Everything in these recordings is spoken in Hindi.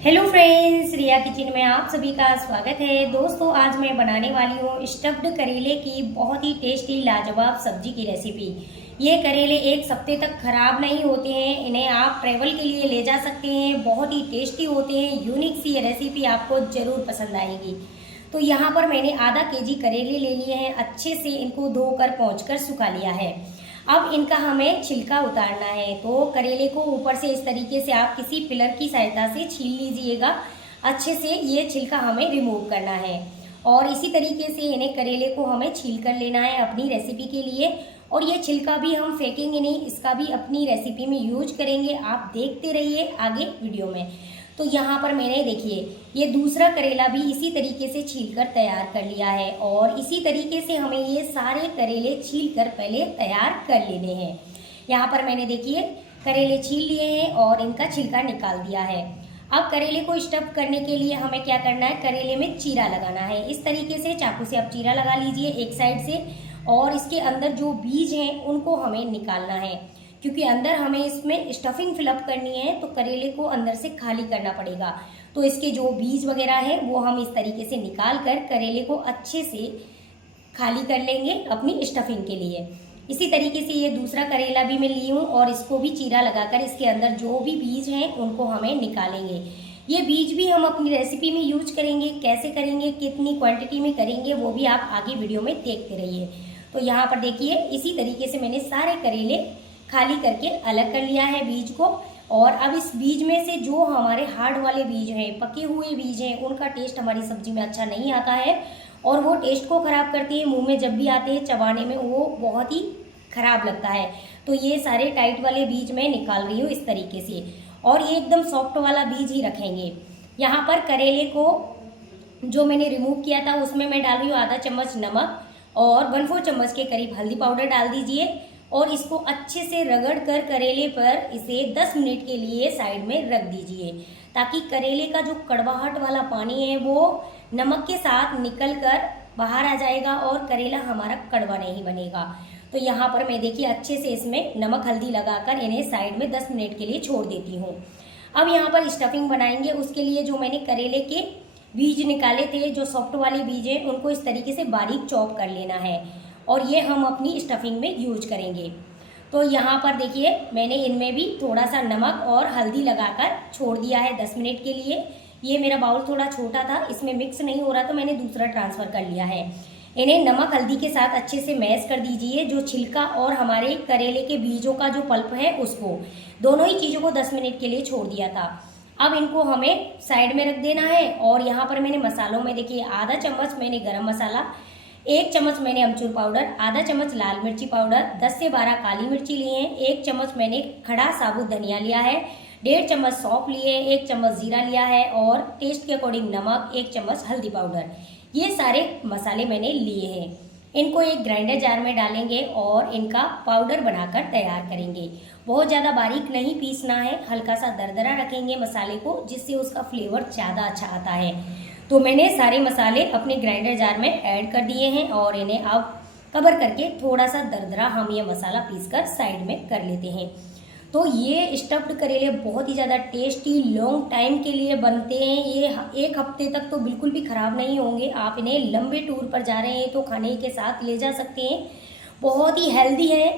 हेलो फ्रेंड्स, रिया किचन में आप सभी का स्वागत है। दोस्तों, आज मैं बनाने वाली हूँ स्टफ्ड करेले की बहुत ही टेस्टी लाजवाब सब्जी की रेसिपी। ये करेले एक हफ्ते तक खराब नहीं होते हैं, इन्हें आप ट्रैवल के लिए ले जा सकते हैं। बहुत ही टेस्टी होते हैं। यूनिक सी ये रेसिपी आपको ज़रूर पसंद आएगी। तो यहाँ पर मैंने आधा केजी करेले ले लिए हैं। अच्छे से इनको धोकर पोंछकर सुखा लिया है। अब इनका हमें छिलका उतारना है। तो करेले को ऊपर से इस तरीके से आप किसी पिलर की सहायता से छील लीजिएगा। अच्छे से ये छिलका हमें रिमूव करना है और इसी तरीके से इन्हें करेले को हमें छील कर लेना है अपनी रेसिपी के लिए। और ये छिलका भी हम फेंकेंगे नहीं, इसका भी अपनी रेसिपी में यूज करेंगे। आप देखते रहिए आगे वीडियो में। तो यहाँ पर मैंने देखिए ये दूसरा करेला भी इसी तरीके से छीलकर तैयार कर लिया है और इसी तरीके से हमें ये सारे करेले छीलकर पहले तैयार कर लेने हैं। यहाँ पर मैंने देखिए करेले छील लिए हैं और इनका छिलका निकाल दिया है। अब करेले को स्टफ करने के लिए हमें क्या करना है, करेले में चीरा लगाना है। इस तरीके से चाकू से आप चीरा लगा लीजिए एक साइड से और इसके अंदर जो बीज हैं उनको हमें निकालना है, क्योंकि अंदर हमें इसमें स्टफिंग फिलअप करनी है तो करेले को अंदर से खाली करना पड़ेगा। तो इसके जो बीज वगैरह है वो हम इस तरीके से निकाल कर करेले को अच्छे से खाली कर लेंगे अपनी स्टफिंग के लिए। इसी तरीके से ये दूसरा करेला भी मैं ली हूँ और इसको भी चीरा लगाकर इसके अंदर जो भी बीज हैं उनको हमें निकालेंगे। ये बीज भी हम अपनी रेसिपी में यूज करेंगे। कैसे करेंगे, कितनी क्वांटिटी में करेंगे, वो भी आप आगे वीडियो में देखते रहिए। तो यहाँ पर देखिए इसी तरीके से मैंने सारे करेले खाली करके अलग कर लिया है बीज को। और अब इस बीज में से जो हमारे हार्ड वाले बीज हैं, पके हुए बीज हैं, उनका टेस्ट हमारी सब्जी में अच्छा नहीं आता है और वो टेस्ट को ख़राब करती है। मुंह में जब भी आते हैं चबाने में वो बहुत ही ख़राब लगता है। तो ये सारे टाइट वाले बीज मैं निकाल रही हूँ इस तरीके से और ये एकदम सॉफ्ट वाला बीज ही रखेंगे। यहाँ पर करेले को जो मैंने रिमूव किया था उसमें मैं डाल रही हूँ आधा चम्मच नमक और 1/4 चम्मच के करीब हल्दी पाउडर डाल दीजिए और इसको अच्छे से रगड़ कर करेले पर इसे 10 मिनट के लिए साइड में रख दीजिए, ताकि करेले का जो कड़वाहट वाला पानी है वो नमक के साथ निकल कर बाहर आ जाएगा और करेला हमारा कड़वा नहीं बनेगा। तो यहाँ पर मैं देखिए अच्छे से इसमें नमक हल्दी लगाकर इन्हें साइड में 10 मिनट के लिए छोड़ देती हूँ। अब यहाँ पर स्टफिंग बनाएंगे। उसके लिए जो मैंने करेले के बीज निकाले थे, जो सॉफ्ट वाले बीज हैं, उनको इस तरीके से बारीक चॉप कर लेना है और ये हम अपनी स्टफिंग में यूज करेंगे। तो यहाँ पर देखिए मैंने इनमें भी थोड़ा सा नमक और हल्दी लगाकर छोड़ दिया है 10 मिनट के लिए। ये मेरा बाउल थोड़ा छोटा था, इसमें मिक्स नहीं हो रहा तो मैंने दूसरा ट्रांसफ़र कर लिया है। इन्हें नमक हल्दी के साथ अच्छे से मैश कर दीजिए। जो छिलका और हमारे करेले के बीजों का जो पल्प है उसको, दोनों ही चीज़ों को 10 मिनट के लिए छोड़ दिया था। अब इनको हमें साइड में रख देना है। और यहाँ पर मैंने मसालों में देखिए आधा चम्मच मैंने गरम मसाला, 1 चम्मच मैंने अमचूर पाउडर, आधा चम्मच लाल मिर्ची पाउडर, 10 से 12 काली मिर्ची लिए हैं, 1 चम्मच मैंने खड़ा साबुत धनिया लिया है, 1.5 चम्मच सौंफ लिए, 1 चम्मच जीरा लिया है और टेस्ट के अकॉर्डिंग नमक, 1 चम्मच हल्दी पाउडर। ये सारे मसाले मैंने लिए हैं। इनको एक ग्राइंडर जार में डालेंगे और इनका पाउडर बनाकर तैयार करेंगे। बहुत ज़्यादा बारीक नहीं पीसना है, हल्का सा दरदरा रखेंगे मसाले को, जिससे उसका फ्लेवर ज़्यादा अच्छा आता है। तो मैंने सारे मसाले अपने ग्राइंडर जार में ऐड कर दिए हैं और इन्हें अब कवर करके थोड़ा सा दरदरा हम ये मसाला पीसकर साइड में कर लेते हैं। तो ये स्टफ्ड करेले बहुत ही ज़्यादा टेस्टी लॉन्ग टाइम के लिए बनते हैं। ये 1 हफ्ते तक तो बिल्कुल भी ख़राब नहीं होंगे। आप इन्हें लंबे टूर पर जा रहे हैं तो खाने के साथ ले जा सकते हैं। बहुत ही हेल्दी है,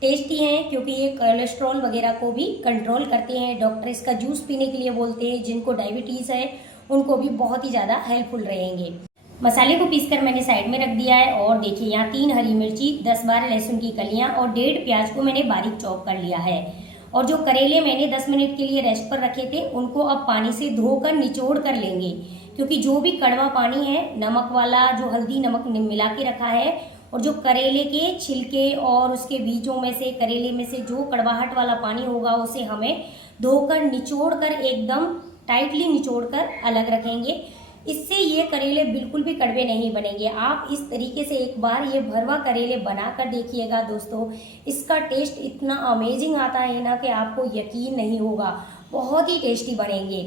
टेस्टी हैं, क्योंकि ये कोलेस्ट्रॉल वगैरह को भी कंट्रोल करते हैं। डॉक्टर इसका जूस पीने के लिए बोलते हैं। जिनको डायबिटीज़ है उनको भी बहुत ही ज़्यादा हेल्पफुल रहेंगे। मसाले को पीसकर मैंने साइड में रख दिया है और देखिए यहाँ 3 हरी मिर्ची, 10-12 लहसुन की कलियाँ और 1.5 प्याज को मैंने बारीक चॉप कर लिया है। और जो करेले मैंने 10 मिनट के लिए रेस्ट पर रखे थे उनको अब पानी से धोकर निचोड़ कर लेंगे, क्योंकि जो भी कड़वा पानी है नमक वाला, जो हल्दी नमक मिला के रखा है, और जो करेले के छिलके और उसके बीजों में से, करेले में से जो कड़वाहट वाला पानी होगा उसे हमें धोकर निचोड़ कर एकदम टाइटली निचोड़ कर अलग रखेंगे। इससे ये करेले बिल्कुल भी कड़वे नहीं बनेंगे। आप इस तरीके से एक बार ये भरवा करेले बना कर देखिएगा दोस्तों, इसका टेस्ट इतना अमेजिंग आता है ना कि आपको यकीन नहीं होगा। बहुत ही टेस्टी बनेंगे।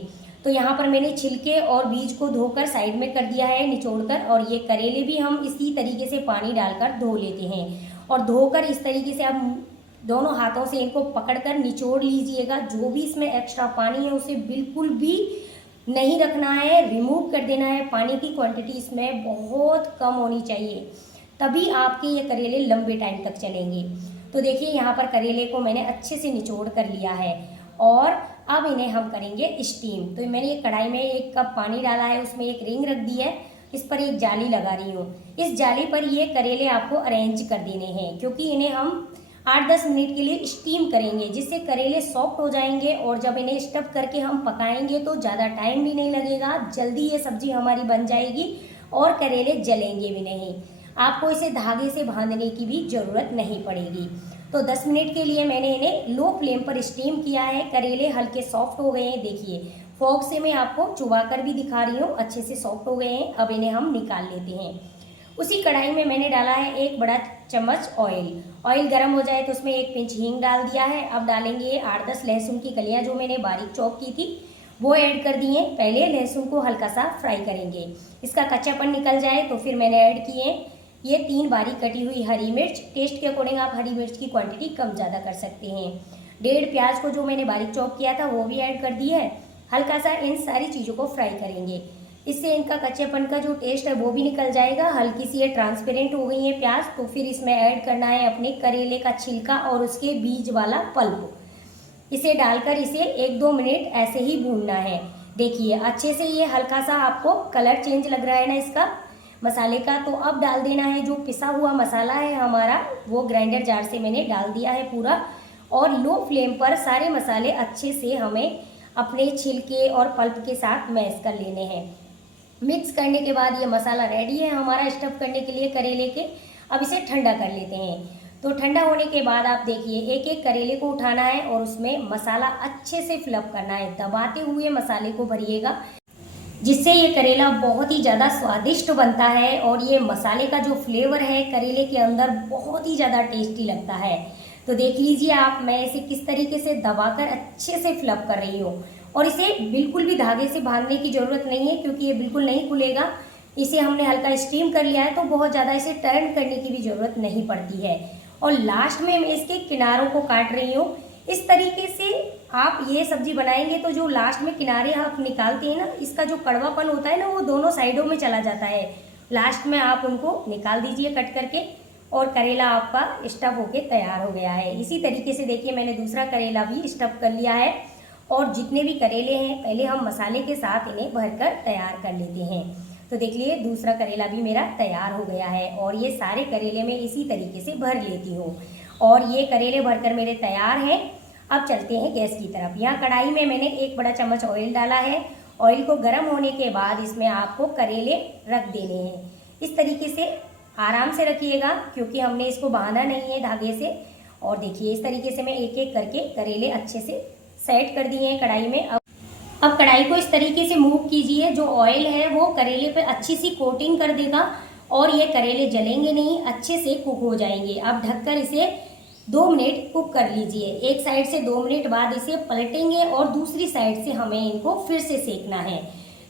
तो यहाँ पर मैंने छिलके और बीज को धोकर साइड में कर दिया है निचोड़कर, और ये करेले भी हम इसी तरीके से पानी डालकर धो लेते हैं। और धोकर इस तरीके से आप दोनों हाथों से इनको पकड़कर निचोड़ लीजिएगा। जो भी इसमें एक्स्ट्रा पानी है उसे बिल्कुल भी नहीं रखना है, रिमूव कर देना है। पानी की क्वांटिटी इसमें बहुत कम होनी चाहिए, तभी आपके ये करेले लंबे टाइम तक चलेंगे। तो देखिए यहाँ पर करेले को मैंने अच्छे से निचोड़ कर लिया है और अब इन्हें हम करेंगे स्टीम। तो मैंने ये कढ़ाई में 1 कप पानी डाला है, उसमें एक रिंग रख दी है, इस पर एक जाली लगा रही हूँ। इस जाली पर ये करेले आपको अरेंज कर देने हैं, क्योंकि इन्हें हम 8-10 मिनट के लिए स्टीम करेंगे, जिससे करेले सॉफ्ट हो जाएंगे और जब इन्हें स्टफ करके हम पकाएंगे तो ज़्यादा टाइम भी नहीं लगेगा, जल्दी ये सब्जी हमारी बन जाएगी और करेले जलेंगे भी नहीं। आपको इसे धागे से बांधने की भी ज़रूरत नहीं पड़ेगी। तो 10 मिनट के लिए मैंने इन्हें लो फ्लेम पर स्टीम किया है। करेले हल्के सॉफ्ट हो गए हैं, देखिए फोक से मैं आपको चुबा कर भी दिखा रही हूँ, अच्छे से सॉफ्ट हो गए हैं। अब इन्हें हम निकाल लेते हैं। उसी कढ़ाई में मैंने डाला है 1 बड़ा चम्मच ऑयल। ऑयल गर्म हो जाए तो उसमें 1 पिंच हींग डाल दिया है। अब डालेंगे 8-10 लहसुन की कलियां जो मैंने बारीक चॉप की थी, वो ऐड कर दिए। पहले लहसुन को हल्का सा फ्राई करेंगे, इसका कच्चापन निकल जाए तो फिर मैंने ऐड किए ये 3 बारीक कटी हुई हरी मिर्च। टेस्ट के अकॉर्डिंग आप हरी मिर्च की क्वांटिटी कम ज़्यादा कर सकते हैं। 1.5 प्याज को जो मैंने बारीक चॉप किया था वो भी ऐड कर दिया है। हल्का सा इन सारी चीज़ों को फ्राई करेंगे, इससे इनका कच्चेपन का जो टेस्ट है वो भी निकल जाएगा। हल्की सी ये ट्रांसपेरेंट हो गई है प्याज, तो फिर इसमें ऐड करना है अपने करेले का छिलका और उसके बीज वाला पल्प। इसे डालकर इसे 1-2 मिनट ऐसे ही भूनना है। देखिए अच्छे से ये हल्का सा आपको कलर चेंज लग रहा है ना इसका मसाले का। तो अब डाल देना है जो पिसा हुआ मसाला है हमारा, वो ग्राइंडर जार से मैंने डाल दिया है पूरा। और लो फ्लेम पर सारे मसाले अच्छे से हमें अपने छिलके और पल्प के साथ मैश कर लेने हैं। मिक्स करने के बाद ये मसाला रेडी है हमारा स्टफ करने के लिए करेले के। अब इसे ठंडा कर लेते हैं। तो ठंडा होने के बाद आप देखिए एक एक करेले को उठाना है और उसमें मसाला अच्छे से फिलअप करना है। दबाते हुए मसाले को भरिएगा, जिससे ये करेला बहुत ही ज़्यादा स्वादिष्ट बनता है और ये मसाले का जो फ्लेवर है करेले के अंदर बहुत ही ज़्यादा टेस्टी लगता है। तो देख लीजिए आप, मैं इसे किस तरीके से दबाकर अच्छे से फिलअप कर रही हूँ। और इसे बिल्कुल भी धागे से बांधने की ज़रूरत नहीं है, क्योंकि ये बिल्कुल नहीं खुलेगा। इसे हमने हल्का स्टीम कर लिया है तो बहुत ज़्यादा इसे टर्न करने की भी ज़रूरत नहीं पड़ती है। और लास्ट में मैं इसके किनारों को काट रही हूँ। इस तरीके से आप ये सब्जी बनाएंगे तो जो लास्ट में किनारे आप निकालते हैं ना, इसका जो कड़वापन होता है ना वो दोनों साइडों में चला जाता है। लास्ट में आप उनको निकाल दीजिए कट करके और करेला आपका स्टफ होके तैयार हो गया है। इसी तरीके से देखिए मैंने दूसरा करेला भी स्टफ कर लिया है। और जितने भी करेले हैं पहले हम मसाले के साथ इन्हें भरकर तैयार कर लेते हैं। तो देख लिए दूसरा करेला भी मेरा तैयार हो गया है और ये सारे करेले मैं इसी तरीके से भर लेती हूँ। और ये करेले भरकर मेरे तैयार हैं। अब चलते हैं गैस की तरफ। यहाँ कढ़ाई में मैंने 1 बड़ा चम्मच ऑयल डाला है। ऑयल को गर्म होने के बाद इसमें आपको करेले रख देने हैं। इस तरीके से आराम से रखिएगा, क्योंकि हमने इसको बांधा नहीं है धागे से। और देखिए इस तरीके से मैं एक एक करके करेले अच्छे से सेट कर दिए हैं कढ़ाई में। अब कढ़ाई को इस तरीके से मूव कीजिए, जो ऑयल है वो करेले पे अच्छी सी कोटिंग कर देगा और ये करेले जलेंगे नहीं, अच्छे से कुक हो जाएंगे। अब ढककर इसे 2 मिनट कुक कर लीजिए। एक साइड से 2 मिनट बाद इसे पलटेंगे और दूसरी साइड से हमें इनको फिर से सेकना है।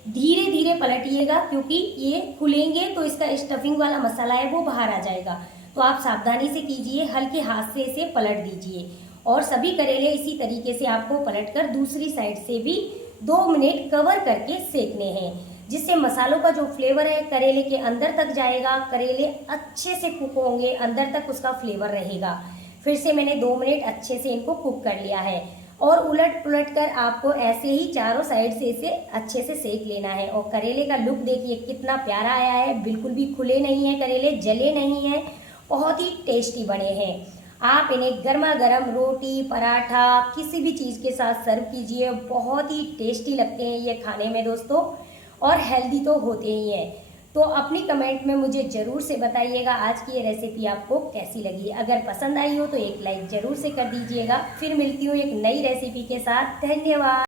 धीरे धीरे पलटिएगा, क्योंकि ये खुलेंगे तो इसका स्टफिंग वाला मसाला है वो बाहर आ जाएगा। तो आप सावधानी से कीजिए, हल्के हाथ से इसे पलट दीजिए। और सभी करेले इसी तरीके से आपको पलटकर दूसरी साइड से भी 2 मिनट कवर करके सेकने हैं, जिससे मसालों का जो फ्लेवर है करेले के अंदर तक जाएगा। करेले अच्छे से कुक होंगे, अंदर तक उसका फ्लेवर रहेगा। फिर से मैंने 2 मिनट अच्छे से इनको कुक कर लिया है। और उलट पुलट कर आपको ऐसे ही चारों साइड से इसे अच्छे से सेक लेना है। और करेले का लुक देखिए कितना प्यारा आया है, बिल्कुल भी खुले नहीं है करेले, जले नहीं है, बहुत ही टेस्टी बने हैं। आप इन्हें गर्मा गर्म रोटी, पराठा, किसी भी चीज़ के साथ सर्व कीजिए, बहुत ही टेस्टी लगते हैं ये खाने में दोस्तों। और हेल्दी तो होते ही हैं। तो अपनी कमेंट में मुझे ज़रूर से बताइएगा आज की ये रेसिपी आपको कैसी लगी। अगर पसंद आई हो तो एक लाइक ज़रूर से कर दीजिएगा। फिर मिलती हूँ एक नई रेसिपी के साथ। धन्यवाद।